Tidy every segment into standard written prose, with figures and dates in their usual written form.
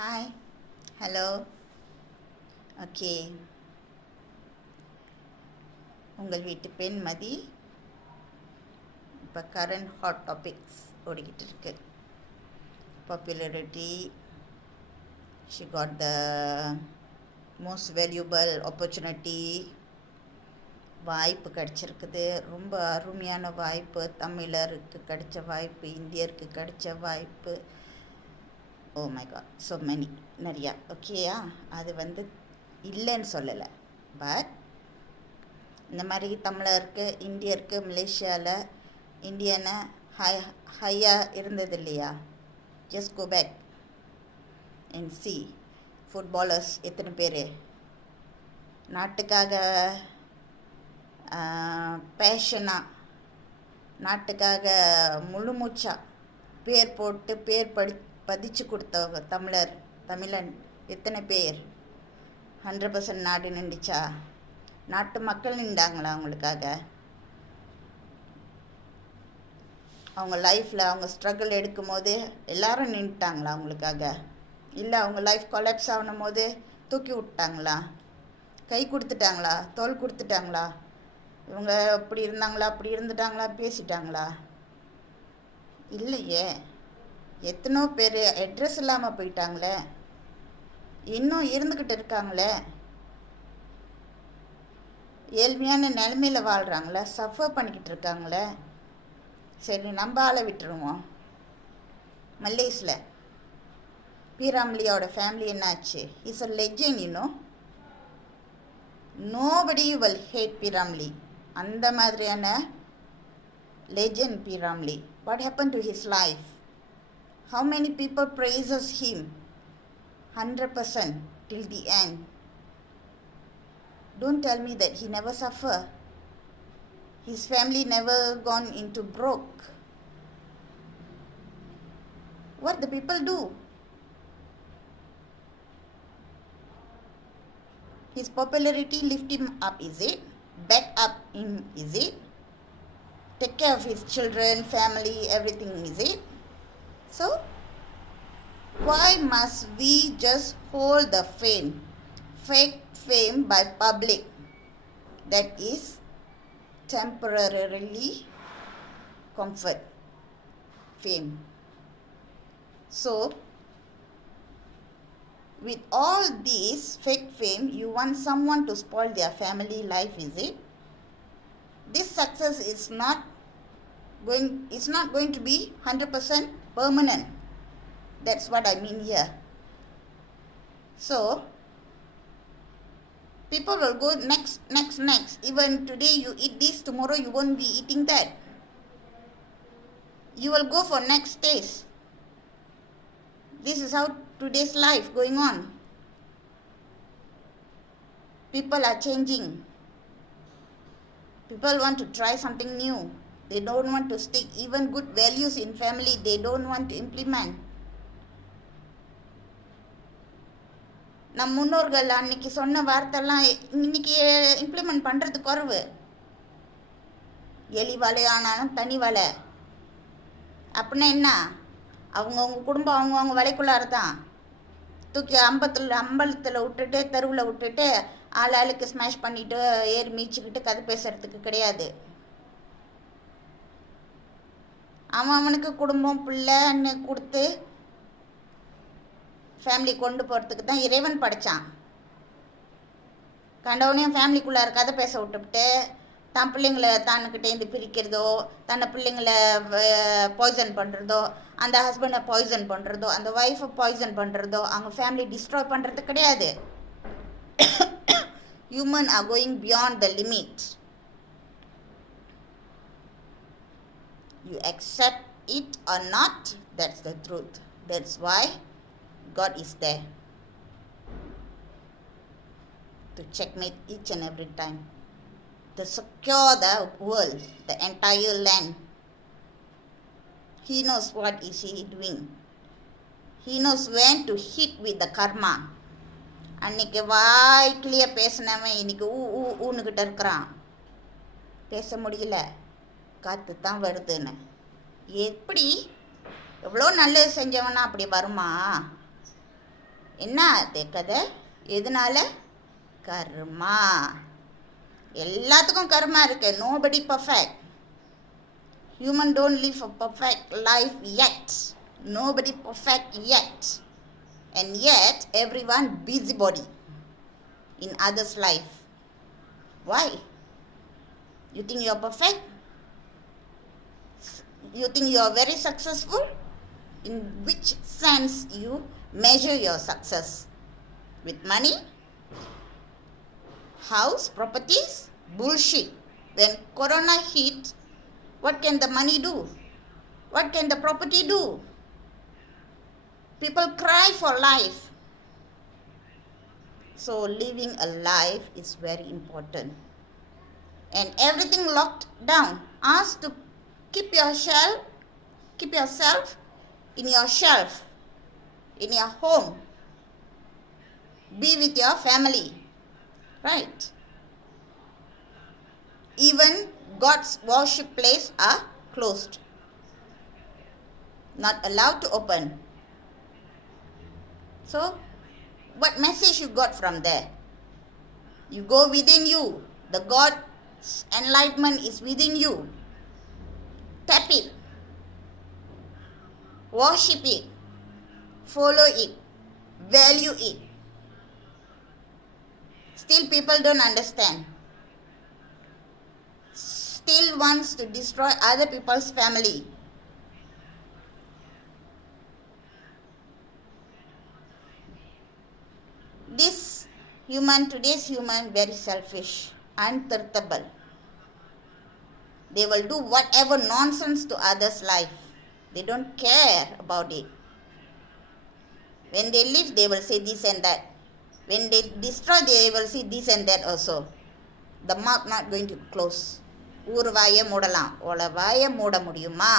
Hi, hello. Okay, உங்கள் வீட்டு பெண்மதி இப்போ கரண்ட் ஹாட் டாபிக்ஸ் ஓடிக்கிட்டு இருக்கு. Popularity, she got the most valuable opportunity, வாய்ப்பு கிடச்சிருக்குது. ரொம்ப அருமையான வாய்ப்பு. தமிழருக்கு கிடைச்ச வாய்ப்பு, இந்தியருக்கு கிடைச்ச வாய்ப்பு. Oh my God, so many, நிறையா. ஓகேயா, அது இல்லைன்னு சொல்லலை. பட் இந்த மாதிரி தமிழருக்கு, இந்தியருக்கு மலேசியாவில் இந்தியனை ஹையாக இருந்தது இல்லையா? Just go back and see footballers எத்தனை பேர் நாட்டுக்காக பேஷனாக, நாட்டுக்காக முழுமூச்சாக பேர் போட்டு பதிச்சு கொடுத்தவங்க தமிழன் எத்தனை பேர்? 100% நாடு நின்றுச்சா? நாட்டு மக்கள் நின்றாங்களா அவங்களுக்காக? அவங்க லைஃப்பில் அவங்க ஸ்ட்ரகிள் எடுக்கும் போது எல்லாரும் நின்றுட்டாங்களா அவங்களுக்காக? இல்லை அவங்க லைஃப் கொலாப்ஸ் ஆகணும் போது தூக்கி விட்டாங்களா? கை கொடுத்துட்டாங்களா? தோல் கொடுத்துட்டாங்களா? இவங்க இப்படி இருந்தாங்களா, அப்படி இருந்துட்டாங்களா, பேசிட்டாங்களா? இல்லையே. எத்தனோ பேர் அட்ரஸ் இல்லாமல் போயிட்டாங்களே, இன்னும் இருந்துக்கிட்டு இருக்காங்களே, ஏழ்மையான நிலைமையில் வாழ்கிறாங்களே, சஃபர் பண்ணிக்கிட்டு இருக்காங்களே. சரி, நம்ம ஆளை விட்டுருவோம். மலேசியில் பீராம்லியோட ஃபேமிலி என்னாச்சு? Is a legend, you know. Nobody will hate P Ramlee. அந்த மாதிரியான legend P Ramlee. What happen to his life? How many people praises him? 100% till the end. Don't tell me that he never suffer. His family never gone into broke. What the people do? His popularity lift him up, is it? Back up him, is it? Take care of his children, family, everything, is it? So, why must we just hold the fame, fake fame by public that is temporarily comfort fame? So, with all this fake fame, you want someone to spoil their family life, is it? This success is not going to be 100% permanent. That's what I mean here. So people will go next. Even today you eat this, tomorrow you won't be eating that. You will go for next taste. This is how today's life going on. People are changing. People want to try something new. They don't want to stick. Even good values in family, they don't want to implement. நம் முன்னோர்கள் அன்னைக்கு சொன்ன வார்த்தைலாம் இன்னைக்கு implement பண்ணுறது குறைவு. எலி வலை ஆனாலும் தனி வலை. அப்படின்னா என்ன? அவங்கவுங்க குடும்பம் அவங்கவுங்க வலைக்குள்ளார தான். தூக்கி அம்பலத்தில் விட்டுட்டு, தெருவில் விட்டுட்டு, ஆளுக்கு ஸ்மாஷ் பண்ணிவிட்டு ஏறி மீச்சிக்கிட்டு கதை பேசுகிறதுக்கு கிடையாது. அவனுக்கு குடும்பம் பிள்ளைன்னு கொடுத்து ஃபேமிலி கொண்டு போகிறதுக்கு தான் இறைவன் படைத்தான். கண்டவனையும் ஃபேமிலிக்குள்ளார கதை பேச விட்டுவிட்டு தான் பிள்ளைங்களை தானுக்கிட்டேருந்து பிரிக்கிறதோ, தன்னை பிள்ளைங்களை பாய்சன் பண்ணுறதோ, அந்த ஹஸ்பண்டை பாய்சன் பண்ணுறதோ, அந்த ஒய்ஃபை பாய்சன் பண்ணுறதோ, அவங்க ஃபேமிலி டிஸ்ட்ராய் பண்ணுறது கிடையாது. Human are going beyond the limit. You accept it or not, that's the truth. That's why God is there to checkmate each and every time, to secure the world, the entire land. He knows what is he doing. He knows when to hit with the karma. அன்னைக்கு வாய்க்கிலேயே பேசினவன் இன்னைக்கு ஊன்னுக்கிட்ட இருக்கிறான். பேச முடியல, காற்று தான் வருதுன்னு. எப்படி? எவ்வளோ நல்லது செஞ்சவனா அப்படி வருமா? என்ன அது கதை? எதனால? கர்மா. எல்லாத்துக்கும் கர்மா இருக்கு. Nobody perfect. Human don't live a perfect life yet. Nobody perfect yet. And yet, everyone busybody in others' life. Why? You think you are perfect? You think you are very successful? In which sense you measure your success? With money? House? Properties? Bullshit. When Corona hit, what can the money do? What can the property do? People cry for life. So living a life is very important. And everything locked down. Ask to keep yourself in your shelf, in your home. Be with your family. Right? Even God's worship place are closed. Not allowed to open. So, what message you got from there? You go within you. The God's enlightenment is within you. Tap it. Worship it. Follow it. Value it. Still people don't understand. Still wants to destroy other people's family. Today's human, very selfish, unthinkable. They will do whatever nonsense to others' life. They don't care about it. When they live, they will say this and that. When they destroy, they will say this and that also. The mouth not going to close. ஊர் வாயை மூடலாம், உல வாயை மூட முடியுமா?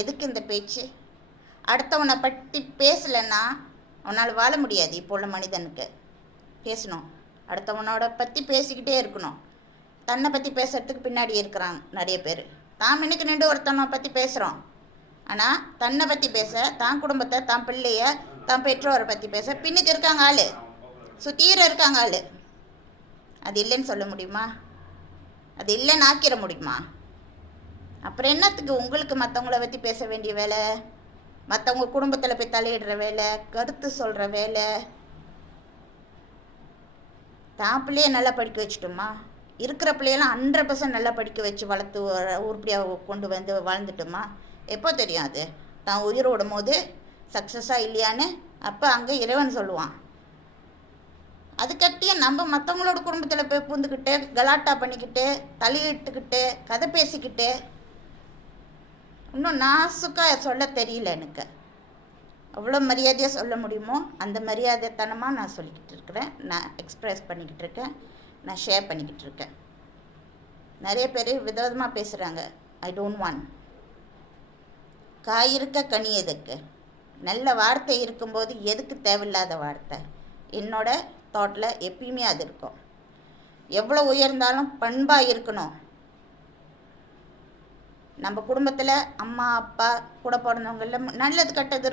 எதுக்கு இந்த பேச்சு? அடுத்தவனை பற்றி பேசலைன்னா அவனால் வாழ முடியாது. இப்போ உள்ள மனிதனுக்கு பேசணும், அடுத்தவனோட பற்றி பேசிக்கிட்டே இருக்கணும். தன்னை பற்றி பேசுகிறதுக்கு பின்னாடி இருக்கிறாங்க நிறைய பேர். தான் மின்னுக்கு நின்று ஒருத்தவனை பற்றி பேசுகிறோம், ஆனால் தன்னை பற்றி பேச, தான் குடும்பத்தை, தான் பிள்ளைய, தான் பெற்றோரை பற்றி பேச பின்னுக்கு இருக்காங்க ஆள், சுத்தீர இருக்காங்க ஆள். அது இல்லைன்னு சொல்ல முடியுமா? அது இல்லைன்னு ஆக்கிட முடியுமா? அப்புறம் என்னத்துக்கு உங்களுக்கு மற்றவங்கள பற்றி பேச வேண்டிய வேலை, மற்றவங்க குடும்பத்தில் போய் தலையிடுற வேலை, கருத்து சொல்கிற வேலை? தான் பிள்ளைய நல்லா படிக்க வச்சுட்டோமா? இருக்கிற பிள்ளையெல்லாம் 100% நல்லா படிக்க வச்சு வளர்த்து உருப்படியாக கொண்டு வந்து வாழ்ந்துட்டோமா? எப்போ தெரியும் அது? தான் உயிர் விடும் போது சக்ஸஸாக இல்லையான்னு அப்போ அங்கே இறைவன் சொல்லுவான். அது கட்டிய நம்ம மற்றவங்களோட குடும்பத்தில் போய் பூந்துக்கிட்டு கலாட்டா பண்ணிக்கிட்டு தலையிட்டுக்கிட்டு கதை பேசிக்கிட்டு இன்னும் நாசுக்காக சொல்ல தெரியல எனக்கு. அவ்வளோ மரியாதையாக சொல்ல முடியுமோ அந்த மரியாதைத்தனமாக நான் சொல்லிக்கிட்டு இருக்கிறேன், நான் எக்ஸ்ப்ரெஸ் பண்ணிக்கிட்டு இருக்கேன், நான் ஷேர் பண்ணிக்கிட்டு இருக்கேன். நிறைய பேர் விதவிதமாக பேசுகிறாங்க. I don't want. காய் இருக்க கனி எதுக்கு? நல்ல வார்த்தை இருக்கும்போது எதுக்கு தேவையில்லாத வார்த்தை? என்னோட தாட்டில் எப்பயுமே அது இருக்கும். எவ்வளோ உயர்ந்தாலும் பண்பாக இருக்கணும். நம்ம குடும்பத்தில் அம்மா அப்பா கூட பிறந்தவங்களில் நல்லது கெட்டது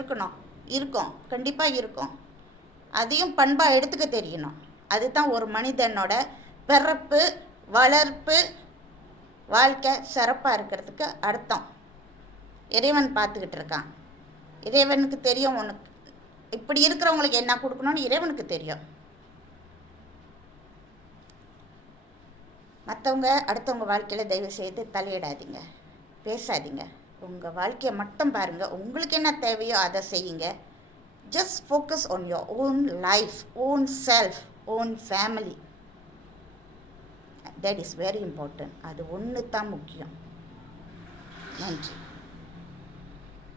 இருக்கும், கண்டிப்பாக இருக்கும். அதையும் பண்பாக எடுத்துக்க தெரியணும். அதுதான் ஒரு மனிதனோட பிறப்பு, வளர்ப்பு, வாழ்க்கை சிறப்பாக இருக்கிறதுக்கு அர்த்தம். இறைவன் பார்த்துக்கிட்டு இருக்கான். இறைவனுக்கு தெரியும் உனக்கு இப்படி இருக்கிறவங்களுக்கு என்ன கொடுக்கணும்னு இறைவனுக்கு தெரியும். மற்றவங்க அடுத்தவங்க வாழ்க்கையில் தயவு செய்து தலையிடாதீங்க, பேசாதீங்க. உங்கள் வாழ்க்கையை மட்டும் பாருங்கள். உங்களுக்கு என்ன தேவையோ அதை செய்யுங்க. Just focus on your own life, own self, own family. That is very important. அது ஒன்று தான் முக்கியம். நன்றி.